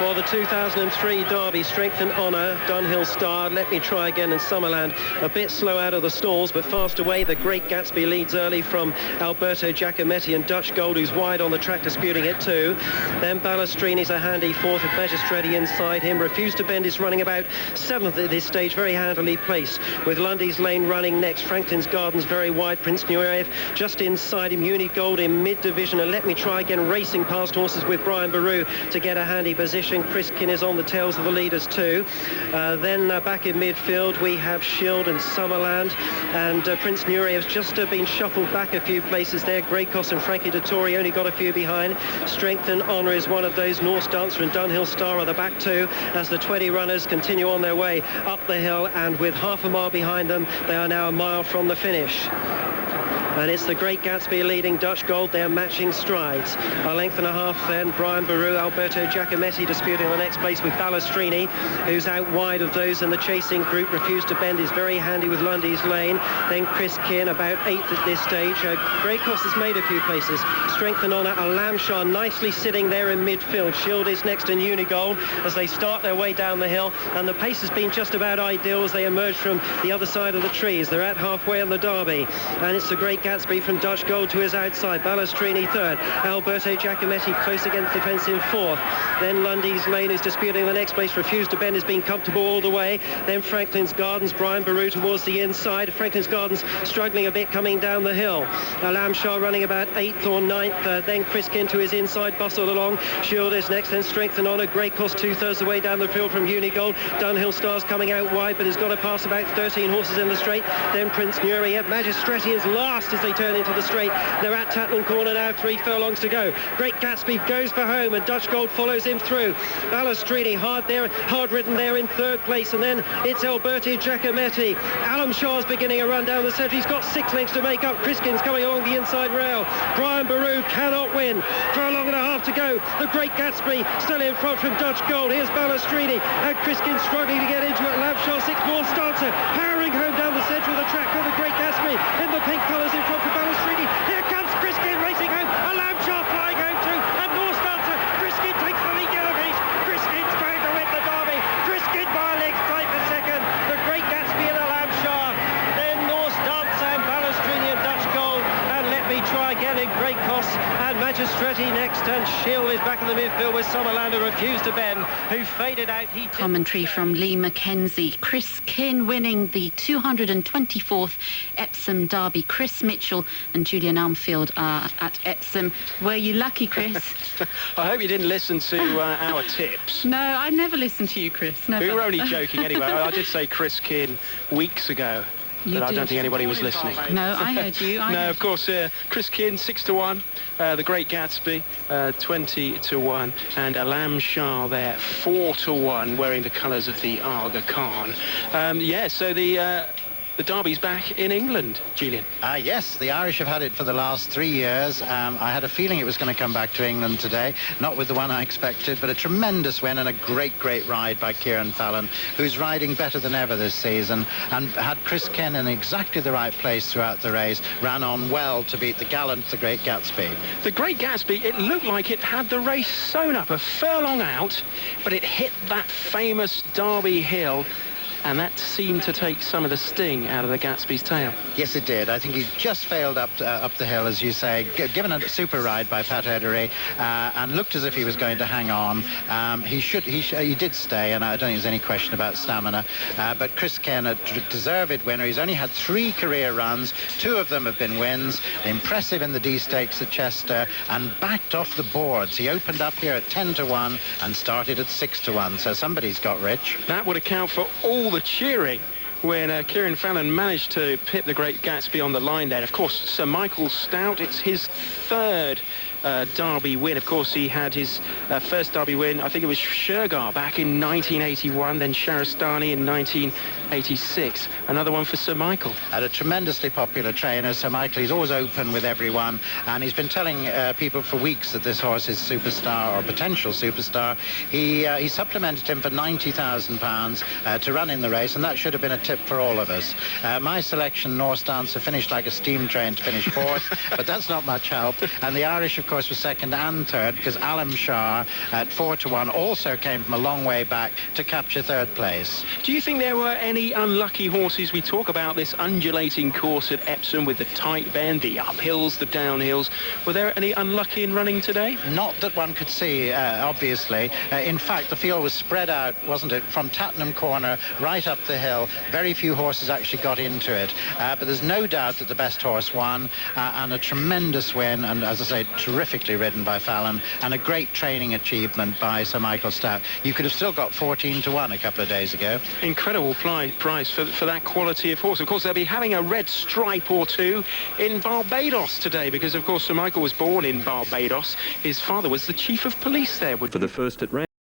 For the 2003 Derby, Strength and Honour, Dunhill Star, Let Me Try Again, and Summerland a bit slow out of the stalls, but fast away. The Great Gatsby leads early from Alberto Giacometti, and Dutch Gold, who's wide on the track, disputing it too. Then Ballestrini's a handy fourth, with Magistrati inside him. Refuse to Bend is running about seventh at this stage, very handily placed, with Lundy's Lane running next. Franklin's Gardens very wide. Prince Nureyev just inside him. Uni Gold in mid-division, and Let Me Try Again racing past horses with Brian Baru to get a handy position. Chris Kin is on the tails of the leaders too. Then back in midfield we have Shield and Summerland, and Prince Nureyev's just been shuffled back a few places there. Greycross and Frankie Dettori only got a few behind. Strength and Honour is one of those. Norse Dancer and Dunhill Star are the back two as the 20 runners continue on their way up the hill, and with half a mile behind them, they are now a mile from the finish. And it's the Great Gatsby leading Dutch Gold. They're matching strides. A length and a half then. Brian Baru, Alberto Giacometti disputing the next place with Ballestrini, who's out wide of those, and the chasing group Refuse to Bend is very handy with Lundy's Lane. Then Chris Kin about eighth at this stage. Greycross has made a few places. Strength and Honour, a Lamshar nicely sitting there in midfield. Shield is next, and Unigold as they start their way down the hill, and the pace has been just about ideal as they emerge from the other side of the trees. They're at halfway on the Derby, and it's the Great Gatsby from Dutch Gold to his outside. Ballestrini third. Alberto Giacometti close against the fence in fourth. Then Lundy's Lane is disputing the next place. Refuse to Bend has been comfortable all the way. Then Franklin's Gardens, Brian Baru towards the inside. Franklin's Gardens struggling a bit coming down the hill. Lamshar running about eighth or ninth. Then Chris Kin to his inside, bustled along. Shield is next, then Strength and Honour. Greycross two-thirds the way down the field from Unigold. Dunhill Star's coming out wide, but has got to pass about 13 horses in the straight. Then Prince Nureyev. Magistrati is last as they turn into the straight. They're at Tatland Corner now, 3 furlongs to go. Great Gatsby goes for home, and Dutch Gold follows him through. Ballestrini hard ridden there in third place, and then it's Alberto Giacometti. Alam Shah's beginning a run down the centre. He's got 6 lengths to make up. Criskin's coming along the inside rail. Brian Baru cannot win. Furlong and a half to go. The Great Gatsby still in front from Dutch Gold. Here's Ballestrini, and Criskin struggling to get into it. Lamshar, 6 more Stancer, powering home down the centre of the track for the Great Gatsby in the pink colours in front of Ballestrini. Here comes Criskin racing home. A Lamshar flying home too, and more Stancer. Criskin takes the lead yellow beach. Criskin's going to win the Derby. Criskin by a length tight for second. The Great Gatsby and a Lamshar. Then Norse Dancer and Ballestrini and Dutch Gold, and Let Me Try Again in Greycross, and Magistrati next, and Shield is back in the midfield with Summerland, who Refused to Bend, who faded out. Commentary from Lee Mackenzie. Chris Kin winning the 224th Epsom Derby. Chris Mitchell and Julian Armfield are at Epsom. Were you lucky, Chris? I hope you didn't listen to our tips. No, I never listened to you, Chris. Never. We were only joking anyway. I did say Chris Kin weeks ago. But I don't think anybody was listening. No, I heard you. No, of course, Chris Kin, 6-1. The Great Gatsby, 20-1. And a Lamshar there, 4-1, wearing the colours of the Aga Khan. Yeah, so the Derby's back in England, Julian. Yes, the Irish have had it for the last 3 years. I had a feeling it was going to come back to England today, not with the one I expected, but a tremendous win and a great ride by Kieran Fallon, who's riding better than ever this season, and had Chris Ken in exactly the right place throughout the race, ran on well to beat the gallant, the Great Gatsby. The Great Gatsby, it looked like it had the race sewn up a furlong out, but it hit that famous Derby hill, and that seemed to take some of the sting out of the Gatsby's tail. Yes, it did. I think he just failed up the hill, as you say, given a super ride by Pat Edery, and looked as if he was going to hang on. He did stay, and I don't think there's any question about stamina. But Chris Ken, a deserved winner. He's only had 3 career runs. 2 of them have been wins. Impressive in the D Stakes at Chester, and backed off the boards. He opened up here at 10-1 and started at 6-1. So somebody's got rich. That would account for all the cheering when Kieran Fallon managed to pip the Great Gatsby on the line there. Of course, Sir Michael Stout, it's his 3rd Derby win. Of course, he had his first Derby win, I think it was Shergar back in 1981, then Sharastani in 1986. Another one for Sir Michael. And a tremendously popular trainer, Sir Michael. He's always open with everyone, and he's been telling people for weeks that this horse is superstar or potential superstar. He supplemented him for £90,000 to run in the race, and that should have been a tip for all of us. My selection, Norse Dancer, finished like a steam train to finish 4th, but that's not much help. And the Irish, of course, was second and third, because Alam Shah at 4-1 also came from a long way back to capture third place. Do you think there were any unlucky horses? We talk about this undulating course at Epsom with the tight bend, the uphills, the downhills. Were there any unlucky in running today? Not that one could see, obviously. In fact, the field was spread out, wasn't it, from Tattenham Corner right up the hill. Very few horses actually got into it. But there's no doubt that the best horse won, and a tremendous win, and as I say, terrifically ridden by Fallon, and a great training achievement by Sir Michael Stout. You could have still got 14-1 a couple of days ago. Incredible price for that quality of horse. Of course, they'll be having a red stripe or two in Barbados today, because, of course, Sir Michael was born in Barbados. His father was the chief of police there. For the first at